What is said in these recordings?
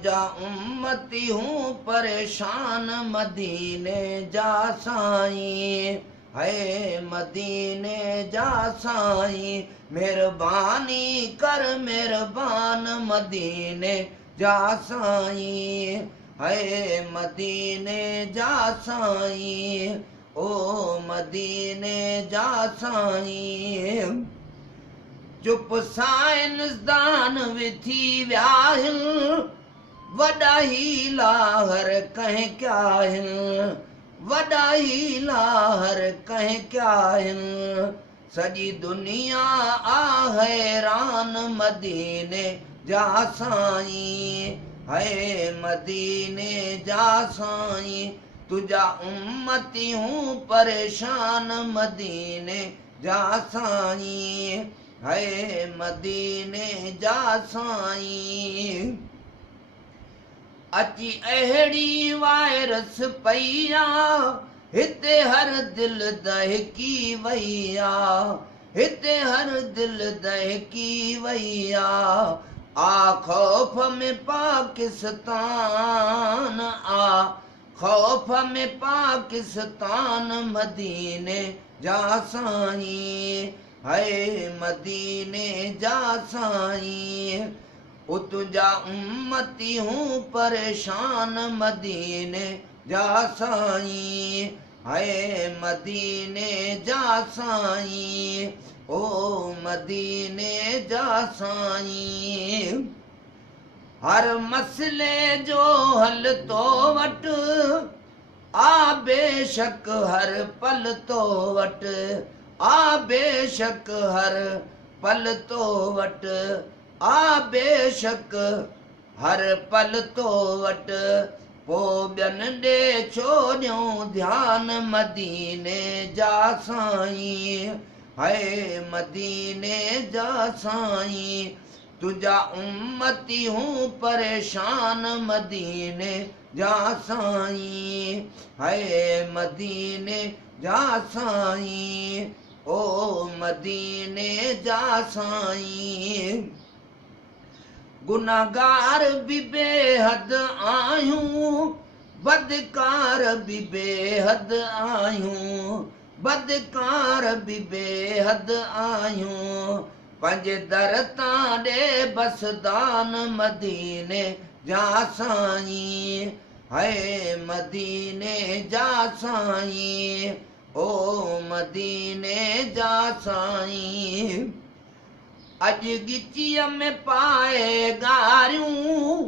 तुझा उम्मती हूँ परेशान मदीने जा साईं, है मदीने जा साईं। मेहरबानी कर मेहरबान मदीने जा साईं, है मदीने जा साईं, ओ मदीने जा साईं। चुप साइंसदान विथी व्याहिन, वॾा हीला हर कंहिं क्या आहिनि, वॾा हीला हर कंहिं क्या आहिनि। सॼी दुनिया आ हैरान मदीने जा साईं, है मदीने जा साईं। तुझा उम्मती हूँ परेशान मदीने जा साईं, है मदीने जा साईं। अची अहिड़ी वायरस पई आ, हिते हर दिल दहकी वई आ, हिते हर दिल दहकी वई आ खौफ में पाकिस्तान, आ खौफ में पाकिस्तान मदीने जा साईं, है मदीने जा साईं। ओ तुझा उम्मती हूँ परेशान मदीने जा साईं, है मदीने जा साईं, ओ मदीने जा साईं। हर मसले जो हल तो वट आ बेशक हर पल तो वट, आ बेशक हर पल तो वट, आ बेशक हर पल तो वट। पो ॿियनि ॾे छो ॾियूं ध्यान मदीने जा साईं, है मदीने जा साईं। तुझा उम्मती हूँ परेशान मदीने जा साईं, है मदीने जा साईं, ओ मदीने जा साईं। गुनाहगार भी बेहद आहियूं, बदकार भी बेहद आहियूं, बदकार भी बेहद आहियूं। पंहिंजे दर तां ॾे बसदान मदीने जा साईं, है मदीने जा साईं, ओ मदीने जा साईं। अॼु गिचीअ में पाए गारियूं,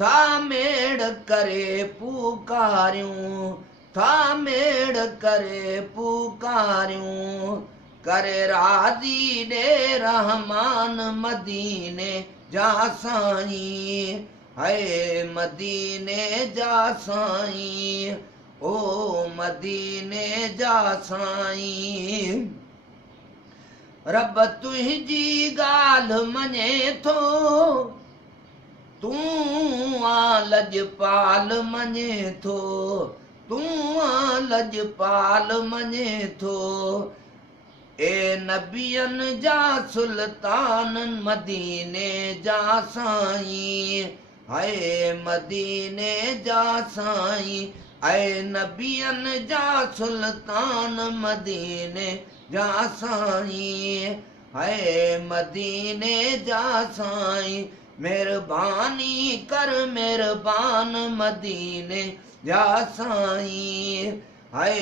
था मेड़ करे पुकारियूं, था मेड़ करे पुकारियूं। करे राज़ी ॾे रहमान मदीने जा साईं, है मदीने जा साईं, ओ मदीने जा साईं। रब तुंहिंजी ॻाल्हि मञे थो, तूं आ लजपाल मञे थो, तूं आ लजपाल मञे थो। ए नबियनि जा सुल्तान मदीने जा साईं, है मदीने जा साईं। ऐ नबियनि जा सुल्तान मदीने जा साईं, है मदीने जा साईं। मेहरबानी कर मेहरबान मदीने जा साईं, है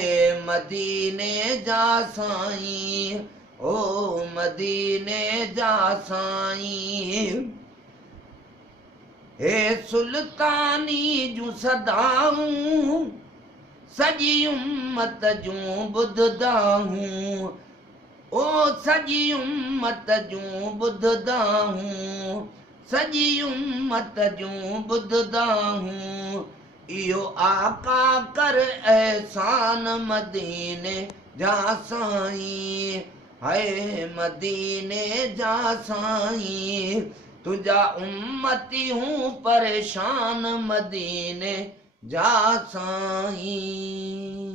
मदीने जा साईं, ओ मदीने जा साईं। हे सुल्तानी जूं सदाऊं, सॼी उम्मत जूं ॿुधदाऊं, ओ सॼी उम्मत जूं ॿुधदाऊं, सॼी उम्मत जूं ॿुधदाऊं। इहो आका कर एहसान मदीने जा साईं, है मदीने जा साईं। तुझा उम्मती हूँ परेशान मदीने जा साईं।